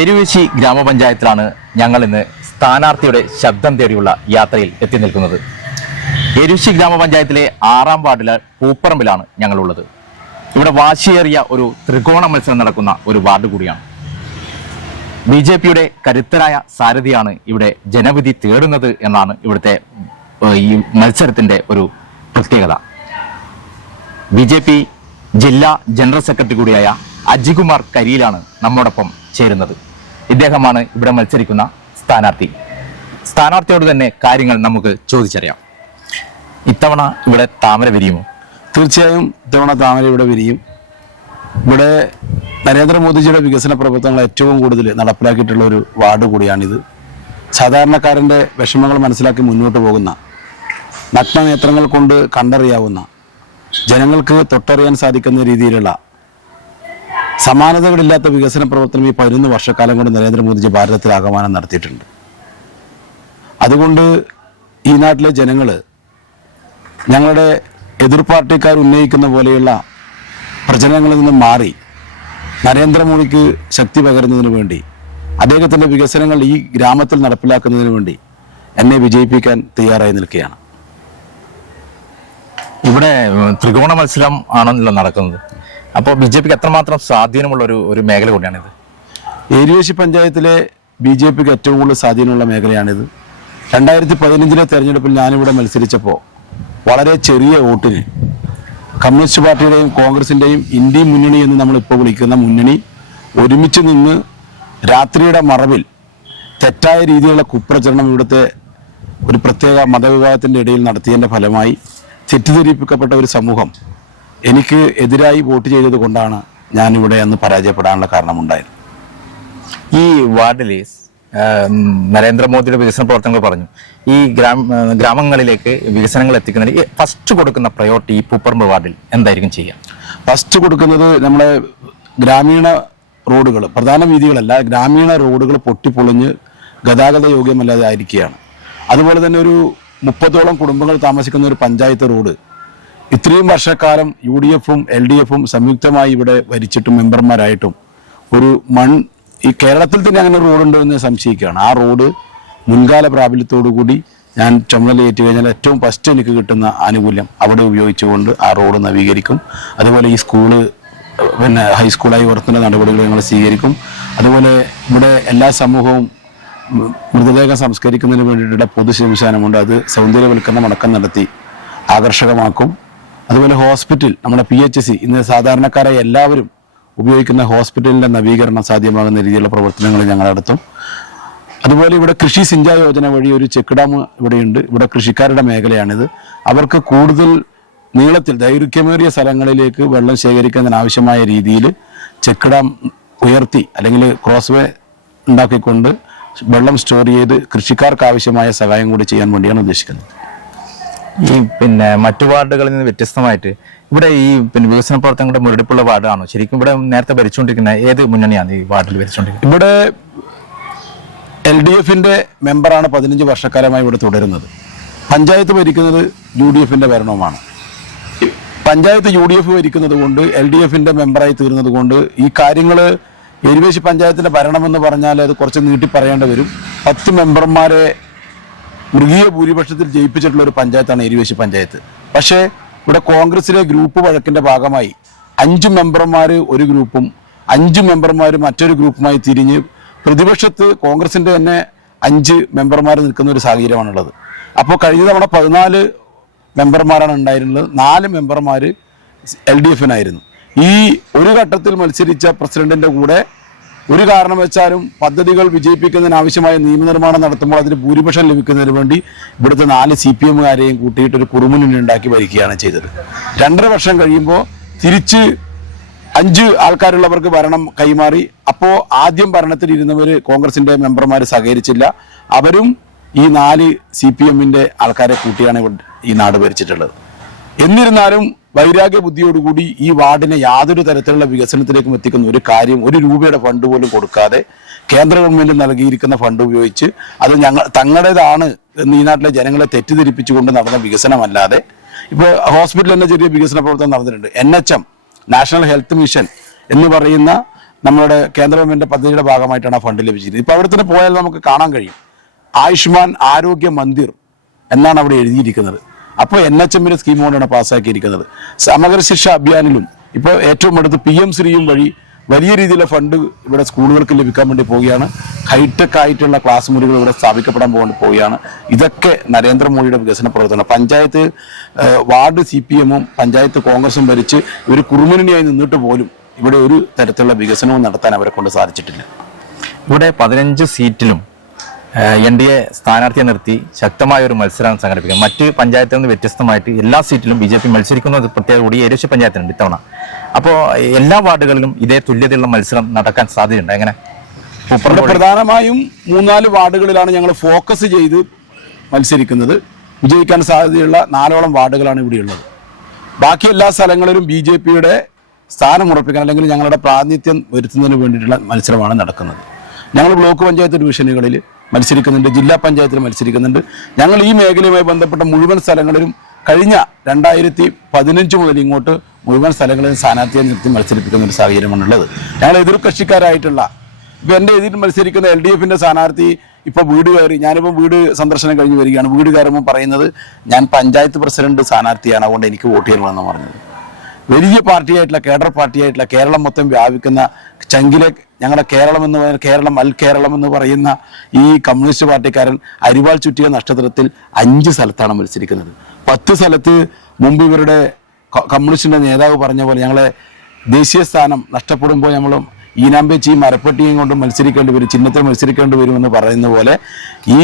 എരുവേശി ഗ്രാമപഞ്ചായത്തിലാണ് ഞങ്ങൾ ഇന്ന് സ്ഥാനാർത്ഥിയുടെ ശബ്ദം തേടിയുള്ള യാത്രയിൽ എത്തി നിൽക്കുന്നത്. എരുവേശി ഗ്രാമപഞ്ചായത്തിലെ 6-ാം വാർഡിലെ പൂപ്പറമ്പിലാണ് ഞങ്ങളുള്ളത്. ഇവിടെ വാശിയേറിയ ഒരു ത്രികോണ മത്സരം നടക്കുന്ന ഒരു വാർഡ് കൂടിയാണ്. BJPയുടെ കരുത്തരായ സാരഥിയാണ് ഇവിടെ ജനവിധി തേടുന്നത് എന്നാണ് ഇവിടുത്തെ ഈ മത്സരത്തിന്റെ ഒരു പ്രത്യേകത. BJP ജില്ലാ ജനറൽ സെക്രട്ടറി കൂടിയായ അജികുമാർ കരിയിലാണ് നമ്മോടൊപ്പം ചേരുന്നത്. ഇദ്ദേഹമാണ് ഇവിടെ മത്സരിക്കുന്ന സ്ഥാനാർത്ഥിയോട് തന്നെ കാര്യങ്ങൾ നമുക്ക് ചോദിച്ചറിയാം. ഇത്തവണ ഇവിടെ താമര വിരിയുമോ? തീർച്ചയായും ഇത്തവണ താമര ഇവിടെ വിരിയും. ഇവിടെ നരേന്ദ്രമോദിജിയുടെ വികസന പ്രവർത്തനങ്ങൾ ഏറ്റവും കൂടുതൽ നടപ്പിലാക്കിയിട്ടുള്ള ഒരു വാർഡ് കൂടിയാണിത്. സാധാരണക്കാരൻ്റെ വിഷമങ്ങൾ മനസ്സിലാക്കി മുന്നോട്ട് പോകുന്ന, നഗ്നനേത്രങ്ങൾ കൊണ്ട് കണ്ടറിയാവുന്ന, ജനങ്ങൾക്ക് തൊട്ടറിയാൻ സാധിക്കുന്ന രീതിയിലുള്ള സമാനതകളില്ലാത്ത വികസന പ്രവർത്തനം ഈ 11 വർഷക്കാലം കൊണ്ട് നരേന്ദ്രമോദിജി ഭാരതത്തിൽ ആകമാനം നടത്തിയിട്ടുണ്ട്. അതുകൊണ്ട് ഈ നാട്ടിലെ ജനങ്ങൾ ഞങ്ങളുടെ എതിർ പാർട്ടിക്കാർ ഉന്നയിക്കുന്ന പോലെയുള്ള പ്രചരണങ്ങളിൽ നിന്നും മാറി നരേന്ദ്രമോദിക്ക് ശക്തി പകരുന്നതിന് വേണ്ടി, അദ്ദേഹത്തിൻ്റെ വികസനങ്ങൾ ഈ ഗ്രാമത്തിൽ നടപ്പിലാക്കുന്നതിന് വേണ്ടി എന്നെ വിജയിപ്പിക്കാൻ തയ്യാറായി നിൽക്കുകയാണ്. ഇവിടെ ത്രികോണ മത്സരം ആണല്ലോ നടക്കുന്നത്. അപ്പോൾ BJPക്ക് എത്രമാത്രം സ്വാധീനമുള്ള ഒരു മേഖല കൂടിയാണിത്? എരുവേശി പഞ്ചായത്തിലെ BJPക്ക് ഏറ്റവും കൂടുതൽ സ്വാധീനമുള്ള മേഖലയാണിത്. 2015 തെരഞ്ഞെടുപ്പിൽ ഞാനിവിടെ മത്സരിച്ചപ്പോൾ വളരെ ചെറിയ വോട്ടിന് കമ്മ്യൂണിസ്റ്റ് പാർട്ടിയുടെയും കോൺഗ്രസിൻ്റെയും ഇന്ത്യ മുന്നണി എന്ന് നമ്മളിപ്പോൾ വിളിക്കുന്ന മുന്നണി ഒരുമിച്ച് നിന്ന് രാത്രിയുടെ മറവിൽ തെറ്റായ രീതിയിലുള്ള കുപ്രചരണം ഇവിടുത്തെ ഒരു പ്രത്യേക മതവിഭാഗത്തിൻ്റെ ഇടയിൽ നടത്തിയതിൻ്റെ ഫലമായി തെറ്റിദ്ധരിപ്പിക്കപ്പെട്ട ഒരു സമൂഹം എനിക്ക് എതിരായി വോട്ട് ചെയ്തത് കൊണ്ടാണ് ഞാനിവിടെ അന്ന് പരാജയപ്പെടാനുള്ള കാരണമുണ്ടായത്. ഈ വാർഡിൽ നരേന്ദ്രമോദിയുടെ വികസന പ്രവർത്തനങ്ങൾ പറഞ്ഞു. ഈ ഗ്രാമങ്ങളിലേക്ക് വികസനങ്ങൾ എത്തിക്കുന്നതിന് ഫസ്റ്റ് കൊടുക്കുന്ന പ്രയോറിറ്റി ഈ പൂപ്പറമ്പ് വാർഡിൽ എന്തായിരിക്കും ചെയ്യുക? ഫസ്റ്റ് കൊടുക്കുന്നത് നമ്മുടെ ഗ്രാമീണ റോഡുകൾ, പ്രധാന വീതികളല്ല, ഗ്രാമീണ റോഡുകൾ പൊട്ടിപ്പൊളിഞ്ഞ് ഗതാഗത യോഗ്യമല്ലാതെ ആയിരിക്കുകയാണ്. അതുപോലെ തന്നെ ഒരു 30ഓളം കുടുംബങ്ങൾ താമസിക്കുന്ന ഒരു പഞ്ചായത്ത് റോഡ് ഇത്രയും വർഷക്കാലം UDFും LDFും സംയുക്തമായി ഇവിടെ ഭരിച്ചിട്ടും മെമ്പർമാരായിട്ടും ഒരു ഈ കേരളത്തിൽ തന്നെ അങ്ങനെ റോഡുണ്ടോ എന്ന് സംശയിക്കുകയാണ്. ആ റോഡ് മുൻകാല പ്രാബല്യത്തോടുകൂടി ഞാൻ ചുമതലയേറ്റ് കഴിഞ്ഞാൽ ഏറ്റവും ഫസ്റ്റ് എനിക്ക് കിട്ടുന്ന ആനുകൂല്യം അവിടെ ഉപയോഗിച്ചുകൊണ്ട് ആ റോഡ് നവീകരിക്കും. അതുപോലെ ഈ സ്കൂള് ഹൈസ്കൂളായി ഉയർത്തുന്ന നടപടികൾ ഞങ്ങൾ സ്വീകരിക്കും. അതുപോലെ ഇവിടെ എല്ലാ സമൂഹവും മൃതദേഹം സംസ്കരിക്കുന്നതിന് വേണ്ടിയിട്ടുള്ള പൊതു ശംശാനമുണ്ട്, അത് സൗന്ദര്യവൽക്കരണം അടക്കം നടത്തി ആകർഷകമാക്കും. അതുപോലെ ഹോസ്പിറ്റൽ, നമ്മുടെ PHC, ഇന്ന് സാധാരണക്കാരായ എല്ലാവരും ഉപയോഗിക്കുന്ന ഹോസ്പിറ്റലിൻ്റെ നവീകരണം സാധ്യമാകുന്ന രീതിയിലുള്ള പ്രവർത്തനങ്ങൾ ഞങ്ങൾ നടത്തും. അതുപോലെ ഇവിടെ കൃഷി സിഞ്ചാ യോജന വഴി ഒരു ചെക്ക് ഡാം ഇവിടെയുണ്ട്. ഇവിടെ കൃഷിക്കാരുടെ മേഖലയാണിത്. അവർക്ക് കൂടുതൽ നീളത്തിൽ ദൈർഘ്യമേറിയ സ്ഥലങ്ങളിലേക്ക് വെള്ളം ശേഖരിക്കുന്നതിനാവശ്യമായ രീതിയിൽ ചെക്ക് ഡാം ഉയർത്തി അല്ലെങ്കിൽ ക്രോസ് വേ ഉണ്ടാക്കിക്കൊണ്ട് വെള്ളം സ്റ്റോർ ചെയ്ത് കൃഷിക്കാർക്ക് ആവശ്യമായ സഹായം കൂടി ചെയ്യാൻ വേണ്ടിയാണ് ഉദ്ദേശിക്കുന്നത്. ഈ മറ്റു വാർഡുകളിൽ നിന്ന് വ്യത്യസ്തമായിട്ട് ഇവിടെ ഈ വികസന പ്രവർത്തനങ്ങളുടെ മുരടിപ്പുള്ള വാർഡാണോ? ശരിക്കും ഇവിടെ നേരത്തെ ഭരിച്ചുകൊണ്ടിരിക്കുന്ന ഏത് മുന്നണിയാണ് ഈ വാർഡിൽ ഭരിച്ചുകൊണ്ടിരിക്കുന്നത്? ഇവിടെ LDFിൻ്റെ മെമ്പറാണ് 15 വർഷക്കാലമായി ഇവിടെ തുടരുന്നത്. പഞ്ചായത്ത് ഭരിക്കുന്നത് UDFിൻ്റെ ഭരണവുമാണ്. പഞ്ചായത്ത് UDF ഭരിക്കുന്നത് കൊണ്ട് LDFിൻ്റെ മെമ്പറായി തീർന്നത് കൊണ്ട് ഈ കാര്യങ്ങൾ എരുവേശി പഞ്ചായത്തിൻ്റെ ഭരണമെന്ന് പറഞ്ഞാൽ അത് കുറച്ച് നീട്ടി പറയേണ്ടി വരും. 10 മെമ്പർമാരെ മൃഗീയ ഭൂരിപക്ഷത്തിൽ ജയിപ്പിച്ചിട്ടുള്ള ഒരു പഞ്ചായത്താണ് എരുവേശി പഞ്ചായത്ത്. പക്ഷേ ഇവിടെ കോൺഗ്രസിലെ ഗ്രൂപ്പ് വഴക്കിൻ്റെ ഭാഗമായി 5 മെമ്പർമാർ ഒരു ഗ്രൂപ്പും 5 മെമ്പർമാർ മറ്റൊരു ഗ്രൂപ്പുമായി തിരിഞ്ഞ് പ്രതിപക്ഷത്ത് കോൺഗ്രസിൻ്റെ തന്നെ 5 മെമ്പർമാർ നിൽക്കുന്ന ഒരു സാഹചര്യമാണുള്ളത്. അപ്പോൾ കഴിഞ്ഞ തവണ 14 മെമ്പർമാരാണ് ഉണ്ടായിരുന്നത്, 4 മെമ്പർമാർ LDFിനായിരുന്നു. ഈ ഒരു ഘട്ടത്തിൽ മത്സരിച്ച പ്രസിഡന്റിൻ്റെ കൂടെ ഒരു കാരണം വെച്ചാലും പദ്ധതികൾ വിജയിപ്പിക്കുന്നതിന് ആവശ്യമായ നിയമനിർമ്മാണം നടത്തുമ്പോൾ അതിന് ഭൂരിപക്ഷം ലഭിക്കുന്നതിന് വേണ്ടി ഇവിടുത്തെ 4 CPMകാരെയും കൂട്ടിയിട്ട് ഒരു കുറുമുന്നണി ഉണ്ടാക്കി ഭരിക്കുകയാണ് ചെയ്തത്. 2.5 വർഷം കഴിയുമ്പോൾ തിരിച്ച് 5 ആൾക്കാരുള്ളവർക്ക് ഭരണം കൈമാറി. അപ്പോൾ ആദ്യം ഭരണത്തിൽ ഇരുന്നവർ കോൺഗ്രസിൻ്റെ മെമ്പർമാർ സഹകരിച്ചില്ല. അവരും ഈ 4 CPMൻ്റെ ആൾക്കാരെ കൂട്ടിയാണ് ഈ നാട് ഭരിച്ചിട്ടുള്ളത്. എന്നിരുന്നാലും വൈരാഗ്യ ബുദ്ധിയോടുകൂടി ഈ വാർഡിനെ യാതൊരു തരത്തിലുള്ള വികസനത്തിലേക്കും എത്തിക്കുന്ന ഒരു കാര്യം, 1 രൂപയുടെ ഫണ്ട് പോലും കൊടുക്കാതെ കേന്ദ്ര ഗവൺമെന്റ് നൽകിയിരിക്കുന്ന ഫണ്ട് ഉപയോഗിച്ച് അത് തങ്ങളുടേതാണ് എന്ന് ഈ നാട്ടിലെ ജനങ്ങളെ തെറ്റിദ്ധരിപ്പിച്ചുകൊണ്ട് നടന്ന വികസനമല്ലാതെ, ഇപ്പോൾ ഹോസ്പിറ്റൽ തന്നെ ചെറിയ വികസന പ്രവർത്തനം നടന്നിട്ടുണ്ട്. NHM, നാഷണൽ ഹെൽത്ത് മിഷൻ എന്ന് പറയുന്ന നമ്മളുടെ കേന്ദ്ര ഗവൺമെന്റ് പദ്ധതിയുടെ ഭാഗമായിട്ടാണ് ആ ഫണ്ട് ലഭിച്ചിരിക്കുന്നത്. ഇപ്പൊ അവിടെ തന്നെ പോയാൽ നമുക്ക് കാണാൻ കഴിയും, ആയുഷ്മാൻ ആരോഗ്യ മന്ദിർ എന്നാണ് അവിടെ എഴുതിയിരിക്കുന്നത്. അപ്പോൾ NHM സ്കീം കൊണ്ടാണ് പാസ്സാക്കിയിരിക്കുന്നത്. സമഗ്ര ശിക്ഷ അഭിയാനിലും ഇപ്പോൾ ഏറ്റവും അടുത്ത് PM ശ്രീയും വഴി വലിയ രീതിയിലുള്ള ഫണ്ട് ഇവിടെ സ്കൂളുകൾക്ക് ലഭിക്കാൻ വേണ്ടി പോവുകയാണ്. ഹൈടെക് ആയിട്ടുള്ള ക്ലാസ് മുറികൾ ഇവിടെ സ്ഥാപിക്കപ്പെടാൻ പോവുകയാണ്. ഇതൊക്കെ നരേന്ദ്രമോദിയുടെ വികസന പ്രവർത്തനം. പഞ്ചായത്ത് വാർഡ് CPM-ഉം പഞ്ചായത്ത് കോൺഗ്രസും ഭരിച്ച് ഒരു കുറുമുന്നണിയായി നിന്നിട്ട് പോലും ഇവിടെ ഒരു തരത്തിലുള്ള വികസനവും നടത്താൻ അവരെ കൊണ്ട് സാധിച്ചിട്ടില്ല. ഇവിടെ 15 സീറ്റിലും NDA സ്ഥാനാർത്ഥിയെ നിർത്തി ശക്തമായ ഒരു മത്സരം സംഘടിപ്പിക്കുക. മറ്റ് പഞ്ചായത്തിൽ നിന്ന് വ്യത്യസ്തമായിട്ട് എല്ലാ സീറ്റിലും BJP മത്സരിക്കുന്നത് പ്രത്യേക കൂടി ഏരുശി പഞ്ചായത്തിനുണ്ട് ഇത്തവണ. അപ്പോൾ എല്ലാ വാർഡുകളിലും ഇതേ തുല്യതയുള്ള മത്സരം നടക്കാൻ സാധ്യതയുണ്ട്. എങ്ങനെ? പ്രധാനമായും 3-4 വാർഡുകളിലാണ് ഞങ്ങൾ ഫോക്കസ് ചെയ്ത് മത്സരിക്കുന്നത്. വിജയിക്കാൻ സാധ്യതയുള്ള 4ഓളം വാർഡുകളാണ് ഇവിടെയുള്ളത്. ബാക്കി എല്ലാ സ്ഥലങ്ങളിലും BJPയുടെ സ്ഥാനം ഉറപ്പിക്കാൻ അല്ലെങ്കിൽ ഞങ്ങളുടെ പ്രാതിനിധ്യം വരുത്തുന്നതിന് വേണ്ടിയിട്ടുള്ള മത്സരമാണ് നടക്കുന്നത്. ഞങ്ങൾ ബ്ലോക്ക് പഞ്ചായത്ത് ഡിവിഷനുകളിൽ മത്സരിക്കുന്നുണ്ട്, ജില്ലാ പഞ്ചായത്തിൽ മത്സരിക്കുന്നുണ്ട്. ഞങ്ങൾ ഈ മേഖലയുമായി ബന്ധപ്പെട്ട മുഴുവൻ സ്ഥലങ്ങളിലും കഴിഞ്ഞ 2015 മുതൽ ഇങ്ങോട്ട് മുഴുവൻ സ്ഥലങ്ങളിലും സ്ഥാനാർത്ഥിയെ നിർത്തി മത്സരിപ്പിക്കുന്ന ഒരു സാഹചര്യമാണുള്ളത്. ഞങ്ങൾ എതിർ കക്ഷിക്കാരായിട്ടുള്ള ഇപ്പൊ എൻ്റെ എതിർ മത്സരിക്കുന്ന LDF-ന്റെ സ്ഥാനാർത്ഥി ഇപ്പൊ വീട് കയറി, ഞാനിപ്പോൾ വീട് സന്ദർശനം കഴിഞ്ഞ് വരികയാണ്. വീട് കയറുമ്പോൾ പറയുന്നത് ഞാൻ പഞ്ചായത്ത് പ്രസിഡന്റ് സ്ഥാനാർത്ഥിയാണ്, അതുകൊണ്ട് എനിക്ക് വോട്ട് ചെയ്യണമെന്ന് പറഞ്ഞത്. വലിയ പാർട്ടിയായിട്ടുള്ള കേഡർ പാർട്ടിയായിട്ടുള്ള കേരളം മൊത്തം വ്യാപിക്കുന്ന ചങ്കിലെ ഞങ്ങളുടെ കേരളം എന്ന് പറയുന്ന കേരളം എന്ന് പറയുന്ന ഈ കമ്മ്യൂണിസ്റ്റ് പാർട്ടിക്കാരൻ അരിവാൾ ചുറ്റിയ നക്ഷത്രത്തിൽ 5 സ്ഥലത്താണ് മത്സരിക്കുന്നത്. 10 സ്ഥലത്ത് മുമ്പ് ഇവരുടെ കമ്മ്യൂണിസ്റ്റിന്റെ നേതാവ് പറഞ്ഞ പോലെ ഞങ്ങളെ ദേശീയ സ്ഥാനം നഷ്ടപ്പെടുമ്പോൾ നമ്മൾ ഈനാമ്പേച്ചിയും മരപ്പെട്ടിയും കൊണ്ട് മത്സരിക്കേണ്ടി വരും, ചിഹ്നത്തിൽ മത്സരിക്കേണ്ടി വരുമെന്ന് പറയുന്ന പോലെ ഈ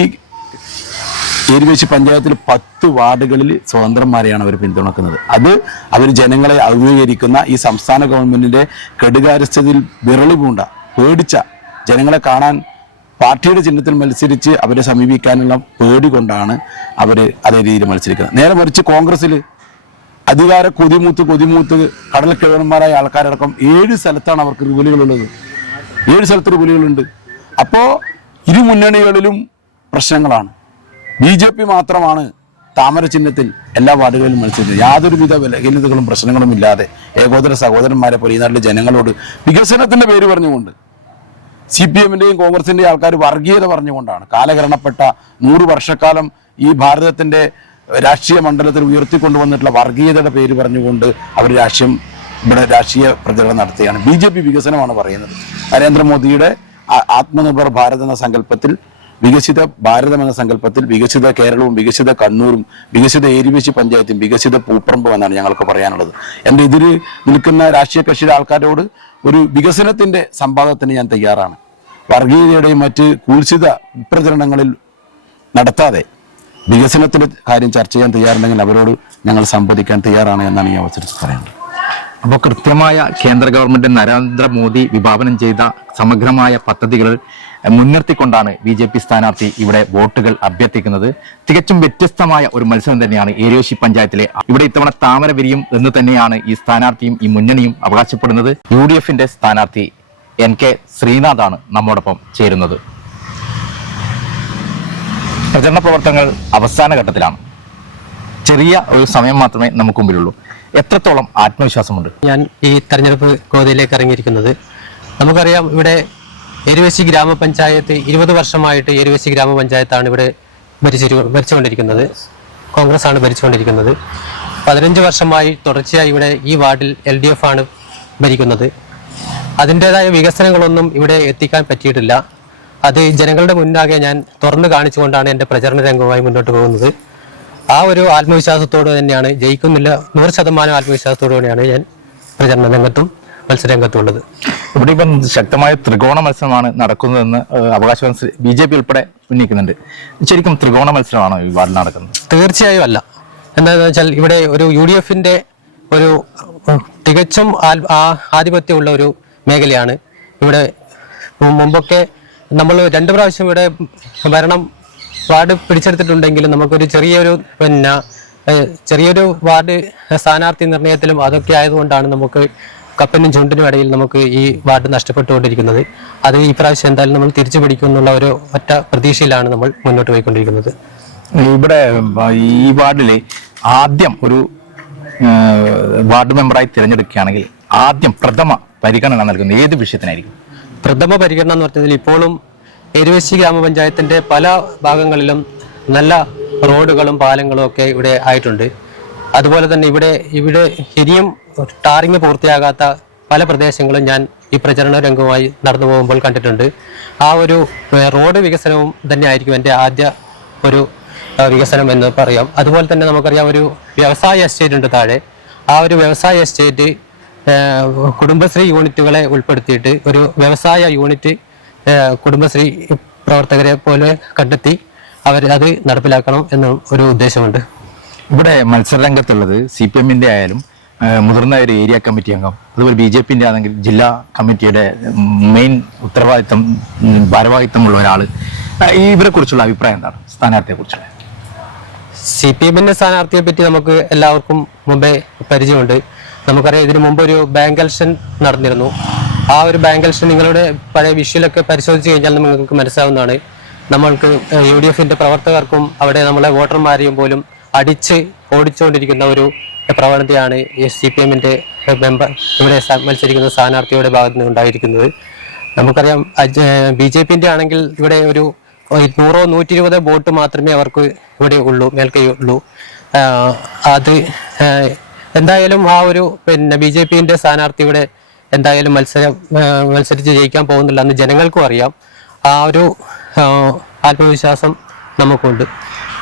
ഏരുവേശി പഞ്ചായത്തിൽ 10 വാർഡുകളിൽ സ്വതന്ത്രന്മാരെയാണ് അവർ പിന്തുണക്കുന്നത്. അത് അവർ ജനങ്ങളെ അഭിമുഖീകരിക്കുന്ന ഈ സംസ്ഥാന ഗവൺമെന്റിന്റെ കെടുകാര്യസ്ഥതയിൽ വിരളി പൂണ്ട പേടിച്ച ജനങ്ങളെ കാണാൻ പാർട്ടിയുടെ ചിഹ്നത്തിൽ മത്സരിച്ച് അവരെ സമീപിക്കാനുള്ള പേടി കൊണ്ടാണ് അവർ അതേ രീതിയിൽ മത്സരിക്കുന്നത്. നേരെ മറിച്ച് കോൺഗ്രസ്സിൽ അധികാര കൊതിമൂത്ത് കടൽക്കിഴവന്മാരായ ആൾക്കാരടക്കം 7 സ്ഥലത്താണ് അവർക്ക് റിവലുകളുള്ളത്. 7 സ്ഥലത്ത് റിവലുകളുണ്ട്. അപ്പോൾ ഇരു മുന്നണികളിലും പ്രശ്നങ്ങളാണ്. BJP മാത്രമാണ് താമര ചിഹ്നത്തിൽ എല്ലാ വാർഡുകളിലും മത്സരിച്ചത്. യാതൊരുവിധ ബലഹീനതകളും പ്രശ്നങ്ങളും ഇല്ലാതെ ഏകോദര സഹോദരന്മാരെ പോലെ ഈ നാട്ടിലെ ജനങ്ങളോട് വികസനത്തിന്റെ പേര് പറഞ്ഞുകൊണ്ട് CPM-ന്റെയും കോൺഗ്രസിന്റെയും ആൾക്കാർ വർഗീയത പറഞ്ഞുകൊണ്ടാണ് കാലഹരണപ്പെട്ട 100 വർഷക്കാലം ഈ ഭാരതത്തിന്റെ രാഷ്ട്രീയ മണ്ഡലത്തിൽ ഉയർത്തിക്കൊണ്ടുവന്നിട്ടുള്ള വർഗീയതയുടെ പേര് പറഞ്ഞുകൊണ്ട് അവർ രാഷ്ട്രീയ പ്രചരണം നടത്തുകയാണ്. BJP വികസനമാണ് പറയുന്നത്. നരേന്ദ്രമോദിയുടെ ആത്മനിർഭർ ഭാരത് എന്ന സങ്കല്പത്തിൽ, വികസിത ഭാരതം എന്ന സങ്കല്പത്തിൽ വികസിത കേരളവും വികസിത കണ്ണൂരും വികസിത ഏരുവേശി പഞ്ചായത്തും വികസിത പൂപ്പറമ്പും എന്നാണ് ഞങ്ങൾക്ക് പറയാനുള്ളത്. എൻ്റെ എതിര് നിൽക്കുന്ന രാഷ്ട്രീയ കക്ഷിയുടെ ആൾക്കാരോട് ഒരു വികസനത്തിന്റെ സമ്പാദത്തിന് ഞാൻ തയ്യാറാണ്. വർഗീയതയുടെയും മറ്റ് കുൽസിത പ്രചരണങ്ങളിൽ നടത്താതെ വികസനത്തിന്റെ കാര്യം ചർച്ച ചെയ്യാൻ തയ്യാറുണ്ടെങ്കിൽ അവരോട് ഞങ്ങൾ സംവദിക്കാൻ തയ്യാറാണ് എന്നാണ് ഈ അവസരത്തിൽ പറയുന്നത്. അപ്പോൾ കൃത്യമായ കേന്ദ്ര ഗവൺമെന്റ് നരേന്ദ്രമോദി വിഭാവനം ചെയ്ത സമഗ്രമായ പദ്ധതികൾ മുൻനിർത്തിക്കൊണ്ടാണ് BJP സ്ഥാനാർത്ഥി ഇവിടെ വോട്ടുകൾ അഭ്യർത്ഥിക്കുന്നത്. തികച്ചും വ്യത്യസ്തമായ ഒരു മത്സരം തന്നെയാണ് ഏരുവേശി പഞ്ചായത്തിലെ. ഇവിടെ ഇത്തവണ താമര വിരിയും എന്ന് തന്നെയാണ് ഈ സ്ഥാനാർത്ഥിയും ഈ മുന്നണിയും അവകാശപ്പെടുന്നത്. UDF-ന്റെ സ്ഥാനാർത്ഥി NK ശ്രീനാഥാണ് നമ്മോടൊപ്പം ചേരുന്നത്. പ്രചരണ പ്രവർത്തനങ്ങൾ അവസാന ഘട്ടത്തിലാണ്. ചെറിയ ഒരു സമയം മാത്രമേ നമുക്ക് മുമ്പിലുള്ളൂ. എത്രത്തോളം ആത്മവിശ്വാസമുണ്ട്? ഞാൻ ഈ തെരഞ്ഞെടുപ്പ് ഗോതയിലേക്ക് ഇറങ്ങിയിരിക്കുന്നത്, നമുക്കറിയാം ഇവിടെ ഏരുവേശി ഗ്രാമപഞ്ചായത്ത് 20 വർഷമായിട്ട് ഏരുവേശി ഗ്രാമപഞ്ചായത്താണ് ഇവിടെ ഭരിച്ചുകൊണ്ടിരിക്കുന്നത്. കോൺഗ്രസ് ആണ് ഭരിച്ചുകൊണ്ടിരിക്കുന്നത്. 15 വർഷമായി തുടർച്ചയായി ഇവിടെ ഈ വാർഡിൽ LDF ആണ് ഭരിക്കുന്നത്. അതിൻ്റെതായ വികസനങ്ങളൊന്നും ഇവിടെ എത്തിക്കാൻ പറ്റിയിട്ടില്ല. അത് ജനങ്ങളുടെ മുന്നാകെ ഞാൻ തുറന്നു കാണിച്ചുകൊണ്ടാണ് എൻ്റെ പ്രചരണ രംഗവുമായി മുന്നോട്ട് പോകുന്നത്. ആ ഒരു ആത്മവിശ്വാസത്തോട് തന്നെയാണ്, ജയിക്കുന്നില്ല 100% ആത്മവിശ്വാസത്തോടുകൂടിയാണ് ഞാൻ പ്രചരണ രംഗത്തും മത്സരരംഗത്തുള്ളത്. ഇവിടെ ഇപ്പം ശക്തമായ ത്രികോണ മത്സരമാണ് നടക്കുന്നതെന്ന് അവകാശവാദം BJP ഉൾപ്പെടെ ഉന്നയിക്കുന്നുണ്ട്. ശരിക്കും ത്രികോണ മത്സരമാണോ ഈ വാർഡിൽ നടക്കുന്നത്? തീർച്ചയായും അല്ല. എന്താണെന്ന് വെച്ചാൽ ഇവിടെ ഒരു UDF-ന്റെ ഒരു തികച്ചും ആധിപത്യമുള്ള ഒരു മേഖലയാണ്. ഇവിടെ മുമ്പൊക്കെ നമ്മൾ 2 പ്രാവശ്യം ഇവിടെ ഭരണം വാർഡ് പിടിച്ചെടുത്തിട്ടുണ്ടെങ്കിലും നമുക്കൊരു ചെറിയൊരു വാർഡ് സ്ഥാനാർത്ഥി നിർണയത്തിലും അതൊക്കെ ആയതുകൊണ്ടാണ് നമുക്ക് കപ്പനും ചുണ്ടിനും ഇടയിൽ നമുക്ക് ഈ വാർഡ് നഷ്ടപ്പെട്ടുകൊണ്ടിരിക്കുന്നത്. അത് ഈ പ്രാവശ്യം എന്തായാലും നമ്മൾ തിരിച്ചു പിടിക്കും എന്നുള്ള ഒരു ഒറ്റ പ്രതീക്ഷയിലാണ് നമ്മൾ മുന്നോട്ട് പോയിക്കൊണ്ടിരിക്കുന്നത്. ഇവിടെ ഈ വാർഡിൽ ആദ്യം ഒരു വാർഡ് മെമ്പറായി തിരഞ്ഞെടുക്കുകയാണെങ്കിൽ ആദ്യം പ്രഥമ പരിഗണന നൽകുന്നത് ഏത് വിഷയത്തിനായിരിക്കും? പ്രഥമ പരിഗണന എന്ന് പറഞ്ഞാൽ ഇപ്പോഴും എരുവേശി ഗ്രാമപഞ്ചായത്തിന്റെ പല ഭാഗങ്ങളിലും നല്ല റോഡുകളും പാലങ്ങളും ഒക്കെ ഇവിടെ ആയിട്ടുണ്ട്. അതുപോലെ തന്നെ ഇവിടെ ഇനിയും ടാറിങ് പൂർത്തിയാകാത്ത പല പ്രദേശങ്ങളും ഞാൻ ഈ പ്രചരണ രംഗവുമായി നടന്നു പോകുമ്പോൾ കണ്ടിട്ടുണ്ട്. ആ ഒരു റോഡ് വികസനവും തന്നെ ആയിരിക്കും എൻ്റെ ആദ്യ ഒരു വികസനം എന്ന് പറയാം. അതുപോലെ തന്നെ നമുക്കറിയാം ഒരു വ്യവസായ എസ്റ്റേറ്റ് ഉണ്ട് താഴെ. ആ ഒരു വ്യവസായ എസ്റ്റേറ്റ് കുടുംബശ്രീ യൂണിറ്റുകളെ ഉൾപ്പെടുത്തിയിട്ട് ഒരു വ്യവസായ യൂണിറ്റ് കുടുംബശ്രീ പ്രവർത്തകരെ പോലെ കണ്ടെത്തി അത് നടപ്പിലാക്കണം എന്ന ഒരു ഉദ്ദേശമുണ്ട്. ഇവിടെ മത്സരരംഗത്തുള്ളത് CPM-ന്റെ ആയാലും മുതിർന്ന ഒരു ഏരിയ കമ്മിറ്റി അംഗം, അതുപോലെ BJP-ന്റെ ആണെങ്കിൽ ജില്ലാ കമ്മിറ്റിയുടെ മെയിൻ ഉത്തരവാദിത്തം ഭാരവാഹിത്വമുള്ള ഒരാൾ. ഇവരെ കുറിച്ചുള്ള അഭിപ്രായം എന്താണ്? സ്ഥാനാർത്ഥിയെ കുറിച്ചുള്ള CPM-ന്റെ സ്ഥാനാർത്ഥിയെ പറ്റി നമുക്ക് എല്ലാവർക്കും മുമ്പേ പരിചയമുണ്ട്. നമുക്കറിയാം ഇതിനു മുമ്പ് ഒരു ബാങ്ക് ഇലക്ഷൻ നടന്നിരുന്നു. ആ ഒരു ബാങ്ക് ഇലക്ഷൻ നിങ്ങളുടെ പഴയ വിഷ്വലൊക്കെ പരിശോധിച്ച് കഴിഞ്ഞാൽ നിങ്ങൾക്ക് മനസ്സിലാവുന്നതാണ്. നമ്മൾക്ക് UDF-ന്റെ പ്രവർത്തകർക്കും അവിടെ നമ്മളെ വോട്ടർമാരെയും പോലും അടിച്ച് ഓടിച്ചുകൊണ്ടിരിക്കുന്ന ഒരു പ്രവണതയാണ് ഈ CPM-ന്റെ മെമ്പർ ഇവിടെ മത്സരിക്കുന്ന സ്ഥാനാർത്ഥിയുടെ ഭാഗത്ത് നിന്ന് ഉണ്ടായിരിക്കുന്നത്. നമുക്കറിയാം BJP-ന്റെ ആണെങ്കിൽ ഇവിടെ ഒരു 100-120 വോട്ട് മാത്രമേ അവർക്ക് ഇവിടെ ഉള്ളൂ, മേൽക്കൈ ഉള്ളൂ. അത് എന്തായാലും ആ ഒരു BJP-ന്റെ സ്ഥാനാർത്ഥിയുടെ എന്തായാലും മത്സരിച്ച് ജയിക്കാൻ പോകുന്നില്ല എന്ന് ജനങ്ങൾക്കും അറിയാം. ആ ഒരു ആത്മവിശ്വാസം നമുക്കുണ്ട്.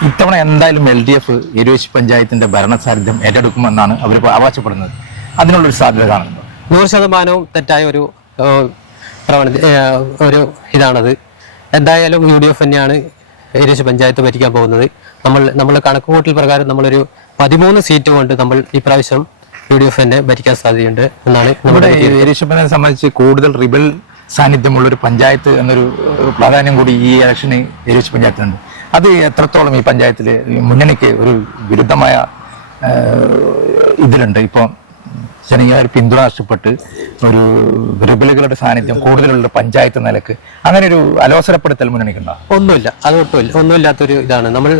ഇത്തവണ എന്തായാലും LDF എരുവേശി പഞ്ചായത്തിന്റെ ഭരണസാരഥ്യം ഏറ്റെടുക്കുമെന്നാണ് അവർ അവകാശപ്പെടുന്നത്. അതിനുള്ളൊരു സാധ്യത കാണുന്നു. 100% തെറ്റായ ഒരു പ്രവണത ഇതാണത്. എന്തായാലും UDF തന്നെയാണ് എരുവേശി പഞ്ചായത്ത് ഭരിക്കാൻ പോകുന്നത്. നമ്മൾ കണക്കുകൂട്ടൽ പ്രകാരം നമ്മളൊരു 13 സീറ്റ് കൊണ്ട് നമ്മൾ ഇപ്രാവശ്യം UDF തന്നെ ഭരിക്കാൻ സാധ്യതയുണ്ട് എന്നാണ് നമ്മുടെ എരുവേശി പഞ്ചായത്തെ സംബന്ധിച്ച് കൂടുതൽ റിബൽ സാന്നിധ്യമുള്ള ഒരു പഞ്ചായത്ത് എന്നൊരു പ്രാധാന്യം കൂടി ഈ ഇലക്ഷന് എരുവേശി പഞ്ചായത്തിനുണ്ട്. അത് എത്രത്തോളം ഈ പഞ്ചായത്തിൽ മുന്നണിക്ക് ഒരു വിരുദ്ധമായ ഇതിലുണ്ട്? ഇപ്പോൾ ജനകീയ പിന്തുണ നഷ്ടപ്പെട്ട് ഒരു റിബലുകളുടെ സാന്നിധ്യം കൂടുതലുള്ള പഞ്ചായത്ത് നിലക്ക് അങ്ങനെ ഒരു അലോസരപ്പെടുത്തൽ മുന്നണിക്കുണ്ടോ? ഒന്നുമില്ല, ഒന്നുമില്ലാത്തൊരു ഇതാണ്. നമ്മൾ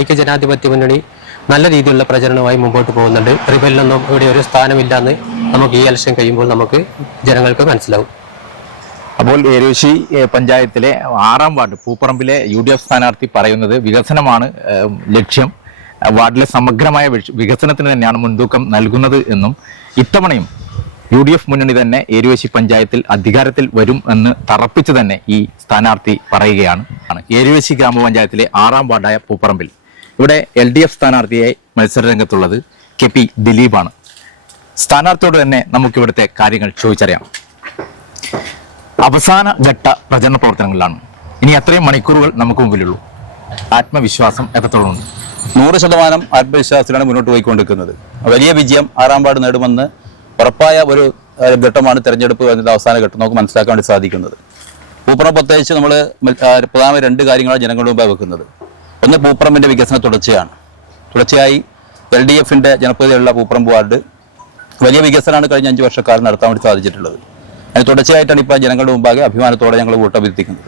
ഐക്യ ജനാധിപത്യ മുന്നണി നല്ല രീതിയിലുള്ള പ്രചരണമായി മുമ്പോട്ട് പോകുന്നുണ്ട്. റിബലിനൊന്നും ഇവിടെ ഒരു സ്ഥാനമില്ലാന്ന് നമുക്ക് ഈ ഇലക്ഷൻ കഴിയുമ്പോൾ നമുക്ക് ജനങ്ങൾക്ക് മനസ്സിലാവും. അപ്പോൾ എരുവേശി പഞ്ചായത്തിലെ 6-ാം വാർഡ് പൂപ്പറമ്പിലെ UDF സ്ഥാനാർത്ഥി പറയുന്നത് വികസനമാണ് ലക്ഷ്യം, വാർഡിലെ സമഗ്രമായ വികസനത്തിന് തന്നെയാണ് മുൻതൂക്കം നൽകുന്നത് എന്നും ഇത്തവണയും UDF മുന്നണി തന്നെ എരുവേശി പഞ്ചായത്തിൽ അധികാരത്തിൽ വരും എന്ന് തറപ്പിച്ച് തന്നെ ഈ സ്ഥാനാർത്ഥി പറയുകയാണ്. എരുവേശി ഗ്രാമപഞ്ചായത്തിലെ 6-ാം വാർഡായ പൂപ്പറമ്പിൽ ഇവിടെ LDF സ്ഥാനാർത്ഥിയായി മത്സരരംഗത്തുള്ളത് KP ദിലീപാണ്. സ്ഥാനാർത്ഥിയോട് തന്നെ നമുക്കിവിടുത്തെ കാര്യങ്ങൾ ചോദിച്ചറിയാം. അവസാന ഘട്ട പ്രചരണ പ്രവർത്തനങ്ങളിലാണ്. ഇനി അത്രയും മണിക്കൂറുകൾ നമുക്ക് മുമ്പിലുള്ളൂ. ആത്മവിശ്വാസം എത്രത്തോളം ഉണ്ട്? 100% ആത്മവിശ്വാസത്തിലാണ് മുന്നോട്ട് പോയിക്കൊണ്ടിരിക്കുന്നത്. വലിയ വിജയം 6-ാം വാർഡ് നേടുമെന്ന് ഉറപ്പായ ഒരു ഘട്ടമാണ് തെരഞ്ഞെടുപ്പ് എന്നതിന്റെ അവസാന ഘട്ടം നമുക്ക് മനസ്സിലാക്കാൻ വേണ്ടി സാധിക്കുന്നത്. പൂപ്പറമ്പ് പ്രത്യേകിച്ച് നമ്മൾ പ്രധാന 2 കാര്യങ്ങളാണ് ജനങ്ങളുടെ മുമ്പേ വെക്കുന്നത്. ഒന്ന്, പൂപ്പറമ്പിന്റെ വികസന തുടർച്ചയായി LDF-ന്റെ ജനപ്രതിയുള്ള പൂപ്പറമ്പ് വാർഡ് വലിയ വികസനമാണ് കഴിഞ്ഞ 5 വർഷക്കാലം നടത്താൻ വേണ്ടി സാധിച്ചിട്ടുള്ളത്. അതിന് തുടർച്ചയായിട്ടാണ് ഇപ്പോൾ ജനങ്ങളുടെ മുമ്പാകെ അഭിമാനത്തോടെ ഞങ്ങൾ വോട്ടഭ്യർത്ഥിക്കുന്നത്.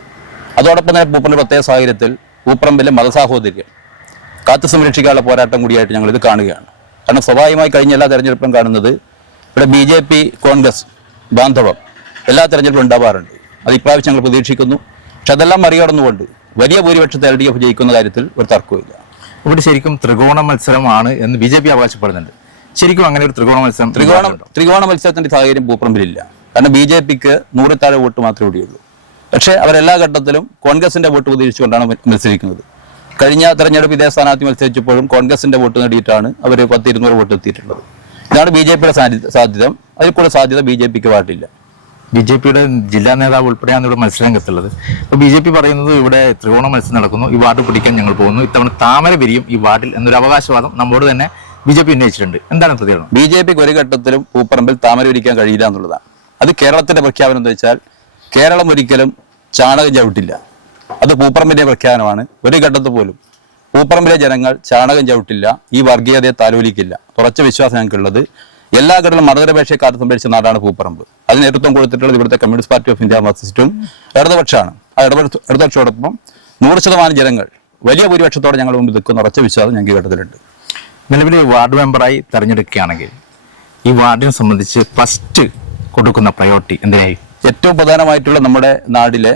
അതോടൊപ്പം തന്നെ പൂപ്പറമ്പിന്റെ പ്രത്യേക സാഹചര്യത്തിൽ പൂപ്പറമ്പിലെ മതസാഹോദര്യം കാത്തു സംരക്ഷിക്കാനുള്ള പോരാട്ടം കൂടിയായിട്ട് ഞങ്ങൾ ഇത് കാണുകയാണ്. കാരണം സ്വാഭാവികമായി കഴിഞ്ഞ എല്ലാ തെരഞ്ഞെടുപ്പിലും കാണുന്നത് ഇവിടെ BJP കോൺഗ്രസ് ബാന്ധവം എല്ലാ തെരഞ്ഞെടുപ്പിലും ഉണ്ടാവാറുണ്ട്. അത് ഇപ്രാവശ്യം ഞങ്ങൾ പ്രതീക്ഷിക്കുന്നു. പക്ഷെ അതെല്ലാം മറികടന്നുകൊണ്ട് വലിയ ഭൂരിപക്ഷത്തെ LDF ജയിക്കുന്ന കാര്യത്തിൽ ഒരു തർക്കമില്ല. ഇവിടെ ശരിക്കും ത്രികോണ മത്സരമാണ് എന്ന് BJP അവകാശപ്പെടുന്നുണ്ട്. ശരിക്കും അങ്ങനെ ഒരു ത്രികോണ മത്സരത്തിന്റെ സാഹചര്യം പൂപ്പറമ്പിലില്ല. കാരണം BJP-ക്ക് 100 താഴെ വോട്ട് മാത്രമേ ഇവിടെയുള്ളൂ. പക്ഷേ അവരെല്ലാ ഘട്ടത്തിലും കോൺഗ്രസിന്റെ വോട്ട് പ്രതീക്ഷിച്ചുകൊണ്ടാണ് മത്സരിക്കുന്നത്. കഴിഞ്ഞ തെരഞ്ഞെടുപ്പ് ഇതേ സ്ഥാനാർത്ഥി മത്സരിച്ചപ്പോഴും കോൺഗ്രസിന്റെ വോട്ട് നേടിയിട്ടാണ് അവർ 10-200 വോട്ട് എത്തിയിട്ടുള്ളത്. ഇതാണ് BJP-യുടെ സാധ്യത. അതിൽ കൂടെ സാധ്യത BJP-ക്ക് പാടില്ല. BJP-യുടെ ജില്ലാ നേതാവ് ഉൾപ്പെടെയാണ് ഇവിടെ മത്സരരംഗത്തുള്ളത്. അപ്പോൾ BJP പറയുന്നത് ഇവിടെ ത്രികോണ മത്സരം നടക്കുന്നു, ഈ വാർഡ് പിടിക്കാൻ ഞങ്ങൾ പോകുന്നു, ഇത്തവണ താമര വിരിയും ഈ വാർഡിൽ എന്നൊരു അവകാശവാദം നമ്മോട് തന്നെ BJP ഉന്നയിച്ചിട്ടുണ്ട്. എന്താണ് പ്രതികരണം? BJP-ക്ക് ഒരു ഘട്ടത്തിലും പൂപ്പറമ്പിൽ താമര വിരിക്കാൻ കഴിയില്ല എന്നുള്ളതാണ്. അത് കേരളത്തിന്റെ പ്രഖ്യാപനം എന്ന് വെച്ചാൽ കേരളം ഒരിക്കലും ചാണകം ചവിട്ടില്ല. അത് പൂപ്പറമ്പിന്റെ പ്രഖ്യാപനമാണ്. ഒരു ഘട്ടത്തിൽ പോലും പൂപ്പറമ്പിലെ ജനങ്ങൾ ചാണകം ചവിട്ടില്ല, ഈ വർഗീയതയെ താലോലിക്കില്ല. ഉറച്ച വിശ്വാസം ഞങ്ങൾക്കുള്ളത്. എല്ലാ ഘട്ടത്തിലും മതനിരപേക്ഷയെ കാത്തു സംരക്ഷിച്ച നാടാണ് പൂപ്പറമ്പ്. അതിന് നേതൃത്വം കൊടുത്തിട്ടുള്ളത് ഇവിടുത്തെ കമ്മ്യൂണിസ്റ്റ് പാർട്ടി ഓഫ് ഇന്ത്യ മാർക്സിസ്റ്റും ഇടതുപക്ഷമാണ്. ആ ഇടതുപക്ഷത്തോടൊപ്പം 100% ജനങ്ങൾ വലിയ ഭൂരിപക്ഷത്തോടെ ഞങ്ങൾ മുമ്പിൽ നിൽക്കുന്ന ഉറച്ച വിശ്വാസം ഞങ്ങൾക്ക് ഘട്ടത്തിലുണ്ട്. നിലവിൽ വാർഡ് മെമ്പറായി തെരഞ്ഞെടുക്കുകയാണെങ്കിൽ ഈ വാർഡിനെ സംബന്ധിച്ച് ഫസ്റ്റ് കൊടുക്കുന്ന പ്രയോറിറ്റി എന്തിനായി? ഏറ്റവും പ്രധാനമായിട്ടുള്ള നമ്മുടെ നാടിലെ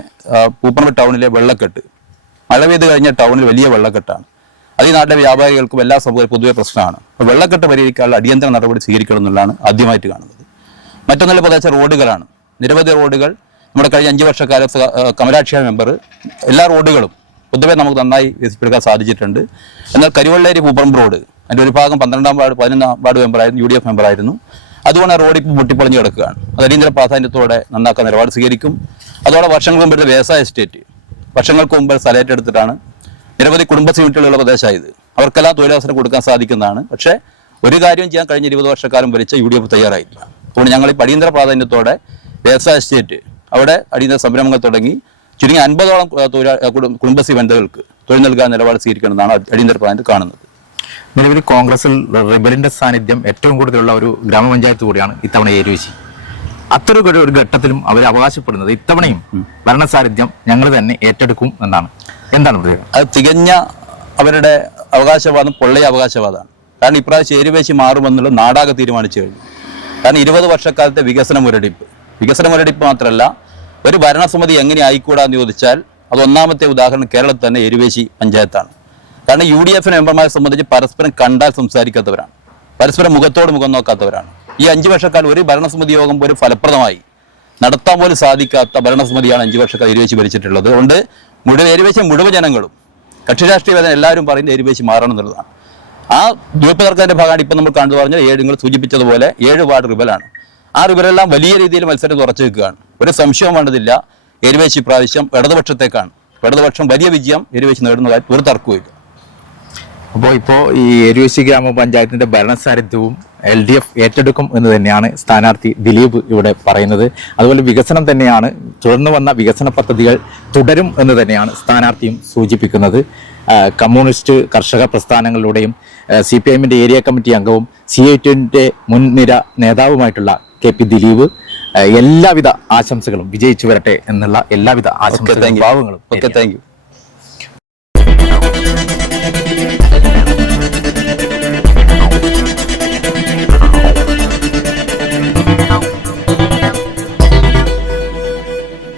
പൂപ്പറമ്പ് ടൗണിലെ വെള്ളക്കെട്ട്, മഴ പെയ്ത് കഴിഞ്ഞ ടൗണിൽ വലിയ വെള്ളക്കെട്ടാണ്. അത് ഈ നാട്ടിലെ വ്യാപാരികൾക്കും എല്ലാ സമൂഹവും പൊതുവെ പ്രശ്നമാണ്. അപ്പോൾ വെള്ളക്കെട്ട് പരിഹരിക്കാനുള്ള അടിയന്തര നടപടി സ്വീകരിക്കണം എന്നുള്ളതാണ് ആദ്യമായിട്ട് കാണുന്നത്. മറ്റൊന്നുള്ള പ്രദേശം റോഡുകളാണ്. നിരവധി റോഡുകൾ നമ്മുടെ കഴിഞ്ഞ 5 വർഷക്കാലത്ത് കമലാക്ഷി മെമ്പർ എല്ലാ റോഡുകളും പൊതുവെ നമുക്ക് നന്നായി വികസിപ്പിക്കാൻ സാധിച്ചിട്ടുണ്ട്. എന്നാൽ കരിവള്ളേരി പൂപ്പറമ്പ് റോഡ് അതിൻ്റെ ഒരു ഭാഗം 12ാം വാർഡ് 11ാം വാർഡ് മെമ്പറായിരുന്നു, UDF മെമ്പറായിരുന്നു. അതുകൊണ്ട് ആ റോഡ് ഇപ്പോൾ പൊട്ടിപ്പൊളിഞ്ഞ് കിടക്കുകയാണ്. അത് അടിയന്തര പ്രാധാന്യത്തോടെ നന്നാക്കാൻ നിലപാട് സ്വീകരിക്കും. അതോടെ വർഷങ്ങൾക്ക് മുമ്പ് വ്യവസായ എസ്റ്റേറ്റ് വർഷങ്ങൾക്ക് മുമ്പ് സ്ഥലം ഏറ്റെടുത്തിട്ടാണ് നിരവധി കുടുംബശ്രീ യൂണിറ്റുകളുള്ള പ്രദേശമായത്. അവർക്കെല്ലാം തൊഴിലവസരം കൊടുക്കാൻ സാധിക്കുന്നതാണ്. പക്ഷേ ഒരു കാര്യം ചെയ്യാൻ കഴിഞ്ഞ 20 വർഷക്കാലം ഭരിച്ച UDF തയ്യാറായില്ല. അതുകൊണ്ട് ഞങ്ങൾ ഈ അടിയന്തര പ്രാധാന്യത്തോടെ വ്യവസായ എസ്റ്റേറ്റ് അവിടെ അടിയന്തര സംരംഭങ്ങൾ തുടങ്ങി ചുരുങ്ങി 50ഓളം കുടുംബശ്രീ വനിതകൾക്ക് തൊഴിൽ നൽകാൻ നിലപാട് സ്വീകരിക്കണമെന്നാണ് അടിയന്തര പ്രാധാന്യത്തിൽ കാണുന്നത്. നിലവിൽ കോൺഗ്രസിൽ റിബലിന്റെ സാന്നിധ്യം ഏറ്റവും കൂടുതലുള്ള ഒരു ഗ്രാമപഞ്ചായത്ത് കൂടിയാണ് ഇത്തവണ ഏരുവേശി. അത്തരം ഒരു ഘട്ടത്തിലും അവർ അവകാശപ്പെടുന്നത് ഇത്തവണയും ഭരണസാന്നിധ്യം ഞങ്ങൾ തന്നെ ഏറ്റെടുക്കും എന്നാണ്. എന്താണ് പറയുക? അത് തികഞ്ഞ അവരുടെ അവകാശവാദം പൊള്ളയ അവകാശവാദമാണ്. കാരണം ഇപ്രാവശ്യം ഏരുവേശി മാറുമെന്നുള്ള നാടാകെ തീരുമാനിച്ചു കഴിഞ്ഞു. കാരണം 20 വർഷക്കാലത്തെ വികസന മുരടിപ്പ് മാത്രമല്ല, ഒരു ഭരണസമിതി എങ്ങനെ ആയിക്കൂടാന്ന് ചോദിച്ചാൽ അത് ഒന്നാമത്തെ ഉദാഹരണം കേരളത്തിൽ തന്നെ ഏരുവേശി പഞ്ചായത്താണ്. കാരണം UDF മെമ്പർമാരെ സംബന്ധിച്ച് പരസ്പരം കണ്ടാൽ സംസാരിക്കാത്തവരാണ്, പരസ്പരം മുഖത്തോട് മുഖം നോക്കാത്തവരാണ്. ഈ 5 വർഷക്കാലം ഒരു ഭരണസമിതി യോഗം പോലും ഫലപ്രദമായി നടത്താൻ പോലും സാധിക്കാത്ത ഭരണസമിതിയാണ് 5 വർഷക്കാലം ഏരുവേശി ഭരിച്ചിട്ടുള്ളത്. അതുകൊണ്ട് ഏരുവേശി മുഴുവൻ ജനങ്ങളും കക്ഷി രാഷ്ട്രീയ വേദന എല്ലാവരും പറയുന്നത് ഏരുവേശി മാറണം എന്നുള്ളതാണ്. ആ ഗ്രൂപ്പ് തർക്കത്തിന്റെ ഭാഗമാണ് ഇപ്പം നമ്മൾ കണ്ടു പറഞ്ഞാൽ നിങ്ങൾ സൂചിപ്പിച്ചതുപോലെ 7 വാർഡ് റിബലാണ്. ആ റിബലെല്ലാം വലിയ രീതിയിൽ മത്സരം ഉറച്ചു വെക്കുകയാണ്. ഒരു സംശയവും വേണ്ടതില്ല, ഏരുവേശി പ്രാവശ്യം ഇടതുപക്ഷത്തേക്കാണ്. ഇടതുപക്ഷം വലിയ വിജയം ഏരുവേശി നേടുന്നതായി ഒരു തർക്കവും. ഇപ്പോൾ ഈ ഏരുവേശി ഗ്രാമപഞ്ചായത്തിന്റെ ഭരണസാന്നിധ്യവും LDF ഏറ്റെടുക്കും എന്ന് തന്നെയാണ് സ്ഥാനാർത്ഥി ദിലീപ് ഇവിടെ പറയുന്നത്. അതുപോലെ വികസനം തന്നെയാണ്, തുടർന്ന് വന്ന വികസന പദ്ധതികൾ തുടരും എന്ന് തന്നെയാണ് സ്ഥാനാർത്ഥിയും സൂചിപ്പിക്കുന്നത്. കമ്മ്യൂണിസ്റ്റ് കർഷക പ്രസ്ഥാനങ്ങളിലൂടെയും CPIMന്റെ ഏരിയ കമ്മിറ്റി അംഗവും CIT-ന്റെ മുൻനിര നേതാവുമായിട്ടുള്ള KP ദിലീപ് എല്ലാവിധ ആശംസകളും, വിജയിച്ചു വരട്ടെ എന്നുള്ള എല്ലാവിധ ആശംസകളും ഭാവങ്ങളും. Thank you.